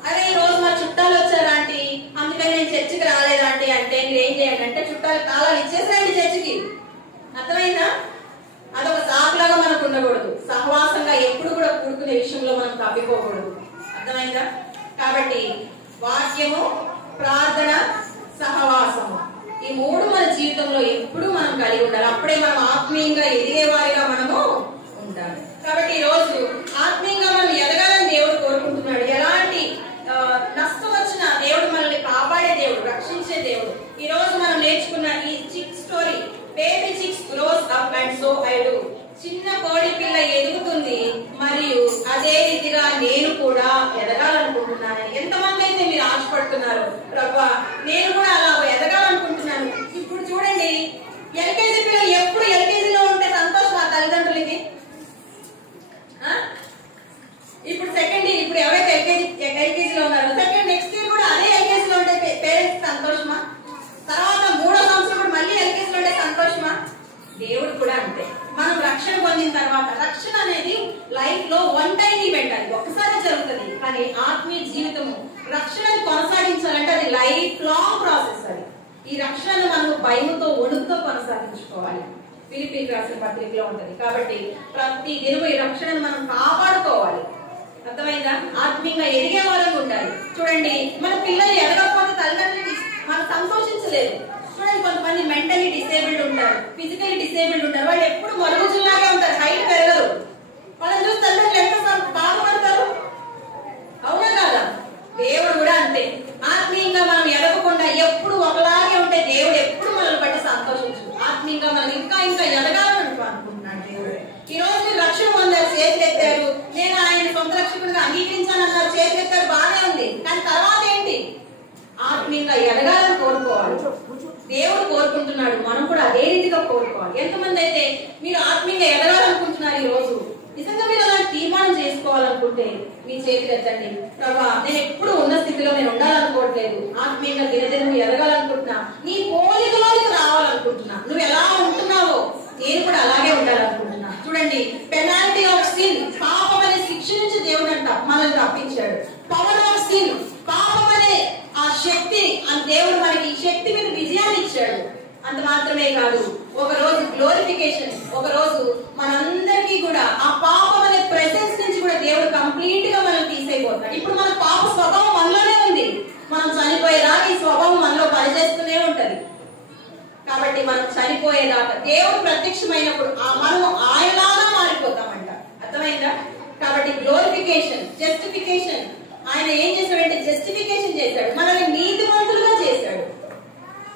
అరే ఈ రోజు మా చుట్టాలు వచ్చారాంటి, అందుకని నేను చర్చికి రాలేదాంటి అంటే మీరు ఏం చేయండి అంటే చుట్టాలు తాళాలు ఇచ్చేసేయండి చర్చికి. అర్థమైందా? అదొక సాకులాగా మనకు ఉండకూడదు. సహవాసంగా ఎప్పుడు కూడా కూడుకునే విషయంలో మనం తప్పిపోకూడదు. అర్థమైందా? కాబట్టి వాక్యము, ప్రార్థన, సహవాసము ఈ మూడు మన జీవితంలో ఎప్పుడు మనం కలిగి ఉండాలి. అప్పుడే మనం ఆత్మీయంగా ఎదిగే వారిగా మనము ఉండాలి. కాబట్టి ఈ రోజు ఆత్మీయంగా మనం ఎదగాలని దేవుడు కోరుకుంటున్నాడు. ఎలాంటి నష్టం వచ్చినా దేవుడు మనల్ని కాపాడే దేవుడు, రక్షించే దేవుడు. ఈ రోజు మనం నేర్చుకున్న ఈ chick story, baby chicks grows up and so I do. చిన్న కోడి పిల్ల ఎదుగుతుంది, మరియు అదే రీతిగా నేను కూడా ఎదగాలనుకుంటున్నాను. ఎంతమంది అయితే మీరు ఆశపడుతున్నారు, ప్రభా నేను కూడా అలా ఎదగాలనుకుంటున్నాను. ఇప్పుడు చూడండి, ఎల్కేజీ పిల్లలు ఎప్పుడు ఎల్కేజీలో ఉంటే సంతోషం ఆ తల్లిదండ్రులకి. ఇప్పుడు సెకండ్ ఇయర్, ఇప్పుడు ఎవరైతే ఎల్కేజీలో ఉన్నారో సెకండ్ నెక్స్ట్ ఇయర్ కూడా అదే ఎల్కేజీలో ఉంటే పేరెంట్స్ సంతోషమా? తర్వాత 3వ సంవత్సరం కూడా మళ్ళీ ఎల్కేజీలో ఉంటే సంతోషమా? దేవుడు కూడా అంతే. మనం రక్షణ పొందిన తర్వాత, రక్షణ అనేది లైఫ్ లో వన్ టైం ఈవెంట్, అది ఒక్కసారి జరుగుతుంది. కానీ ఆత్మీయ జీవితము రక్షణను కొనసాగించాలంటే అది లైఫ్ లాంగ్ ప్రాసెస్. అది ఈ రక్షణను మనం భయముతో, వణుకుతో కొనసాగించుకోవాలి. ఫిలిప్పీలకు రాసిన పత్రికలో ఉంటది. కాబట్టి ప్రతి దినము ఈ రక్షణను మనం కాపాడుకోవాలి. అర్థమైందా? ఆత్మీయంగా ఎదిగే వాళ్ళకు ఉండాలి. చూడండి, మన పిల్లలు ఎదగకపోతే తల్లిదండ్రులు మనం సంతోషించలేదు. చూడండి, కొంతమంది మెంటలీ డిసేబుల్డ్ ఉంటారు, ఫిజికలీ డిసేబుల్డ్ ఉంటారు. వాళ్ళు ఎప్పుడు మరుగుజుల్లాగా ఉంటారు, హైట్ పెరగరు. వాళ్ళని చూసి తల్లిదండ్రులు ఎంత బాధపడతారు. అవునా కాదా? దేవుడు కూడా అంతే. ఆత్మీయంగా మనం ఎదగకుండా ఎప్పుడు ఒకలాగే ఉంటే దేవుడు ఎప్పుడు మనల్ని బట్టి సంతోషించు. ఆత్మీయంగా మనం ఇంకా ఇంకా ఎదగాలని అనుకుంటున్నాడు దేవుడు. ఈ రోజు మీరు రక్షణ పొందారు, చేతులు ఎత్తారు, నేను ఆయన సొంత రక్షకుడిగా అంగీకరించానన్నారు, చేతులు ఎత్తారు, బాగానే ఉంది. కానీ తర్వాత ఏంటి? ఆత్మీయంగా ఎదగాలని కోరుకోవాలి. దేవుడు కోరుకుంటున్నాడు, మనం కూడా అదే రీతిగా కోరుకోవాలి. ఎంతమంది అయితే మీరు ఆత్మీయంగా ఎదగాలనుకుంటున్నారు ఈ రోజు? నిజంగా మీరు అలాంటి తీర్మానం చేసుకోవాలనుకుంటే మీ చేతులు ఎత్తండి. ప్రభా నేను అంత మాత్రమే కాదు, ఒక రోజు గ్లోరిఫికేషన్, ఒక రోజు మనందరికీ కూడా ఆ పాపం అనే ప్రెసెన్స్ నుంచి కూడా దేవుడు కంప్లీట్ గా మనం తీసేయబోతాడు. ఇప్పుడు మన పాప స్వభావం మనలోనే ఉంది, మనం చనిపోయేదాకా ఈ స్వభావం మనలో పనిచేస్తూనే ఉంటది. కాబట్టి మనం చనిపోయేదాకా దేవుడు ప్రత్యక్షమైనప్పుడు మనం ఆయనలాగా మారిపోతామంట. అర్థమైందా? కాబట్టి గ్లోరిఫికేషన్, జస్టిఫికేషన్, ఆయన ఏం చేశాడంటే జస్టిఫికేషన్ చేశాడు, మనల్ని నీతిమంతులుగా చేశాడు.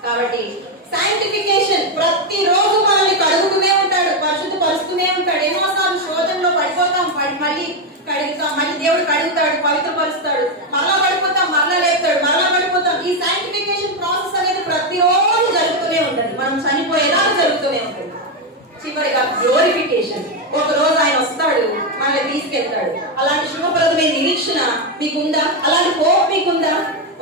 కాబట్టి సైంటిఫికేషన్, ప్రతిరోజు మనల్ని కడుగుతూనే ఉంటాడు, పరిశుద్ధపరుస్తూనే ఉంటాడు. ఎన్నోసార్లు శోధనలో పడిపోతాం, మళ్ళీ కడుగుతాం, మళ్ళీ దేవుడు కడుగుతాడు, పవిత్రపరుస్తాడు, మరలా పడిపోతాం, మరలా లేపుతాడు, మరలా పడిపోతాం. ఈ సైంటిఫికేషన్ ప్రాసెస్ అనేది ప్రతిరోజు జరుగుతూనే ఉంటుంది, మనం చనిపోయేలాగా జరుగుతూనే ఉంటుంది. చివరిగా గ్లోరిఫికేషన్, ఒక రోజు ఆయన వస్తాడు, మనల్ని తీసుకెళ్తాడు. అలాంటి శుభప్రదమైన నిరీక్షణ మీకుందా? అలాంటి హోప్ మీకుందా?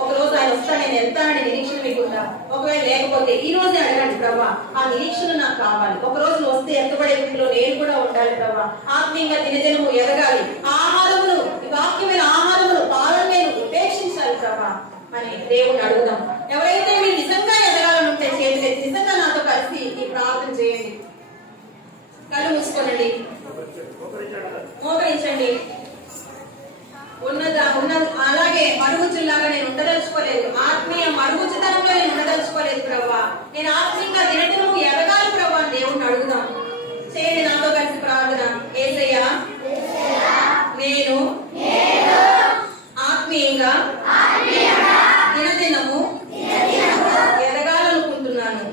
ఒక రోజు ఆయన వస్తాడు, నేను వెళ్తానని నిరీక్షణ మీకుందా? ఒకవేళ లేకపోతే ఈ రోజే అడగండి, ప్రభా ఆ నిరీక్షణ నాకు కావాలి. ఒక రోజు వస్తే ఎత్తబడే వీటిలో నేను కూడా ఉండాలి ప్రభా, ఆత్మీయంగా దినదినము ఎదగాలి, ఆహారమును, వాక్యమైన ఆహారమును, పాలను నేను ఉపేక్షించాలి ప్రభా అని దేవుణ్ణి అడుగుదాం. ఎవరైతే మీరు నిజంగా ఎదగాలని ఉంటే చేతులెత్తి నిజంగా నాతో కలిసి ఈ ప్రార్థన చేయండి. కళ్ళు మూసుకోనండి, మోకరించండి. అలాగే మరుగుజ్జులాగా నేను ఉండదలుచుకోలేదు, ఆత్మీయ మరుగుజ్జుతనంలో నేను ఉండదలుచుకోలేదు ప్రభా, నేను ఆత్మీయంగా దినదినము ఎదగాలి ప్రభా అని దేవుణ్ణి అడుగుదాం. చేయండి నాతో కలిసి ప్రార్థన. యేసయ్యా, నేను ఆత్మీయంగా దినదినము ఎదగాలనుకుంటున్నాను.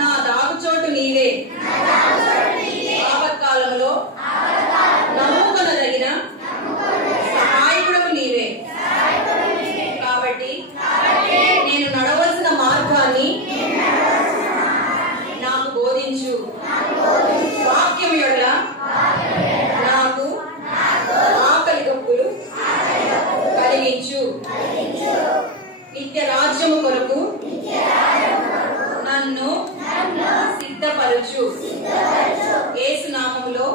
నా దాగుచోటు నీవే, ఆపత్కాలంలో నమ్ముకొనదగిన సహాయకుడవు నీవే. కాబట్టి నేను నడవలసిన మార్గాన్ని నాకు బోధించు, వాక్యం యొల్ల నాకు ఆకలి దప్పులు కలిగించు, నిత్య రాజ్యము కొరకు నన్ను సిద్ధపరచు. యేసు నామములో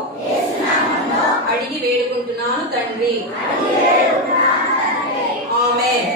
అడిగి వేడుకుంటున్నాను తండ్రి. ఆమేన్.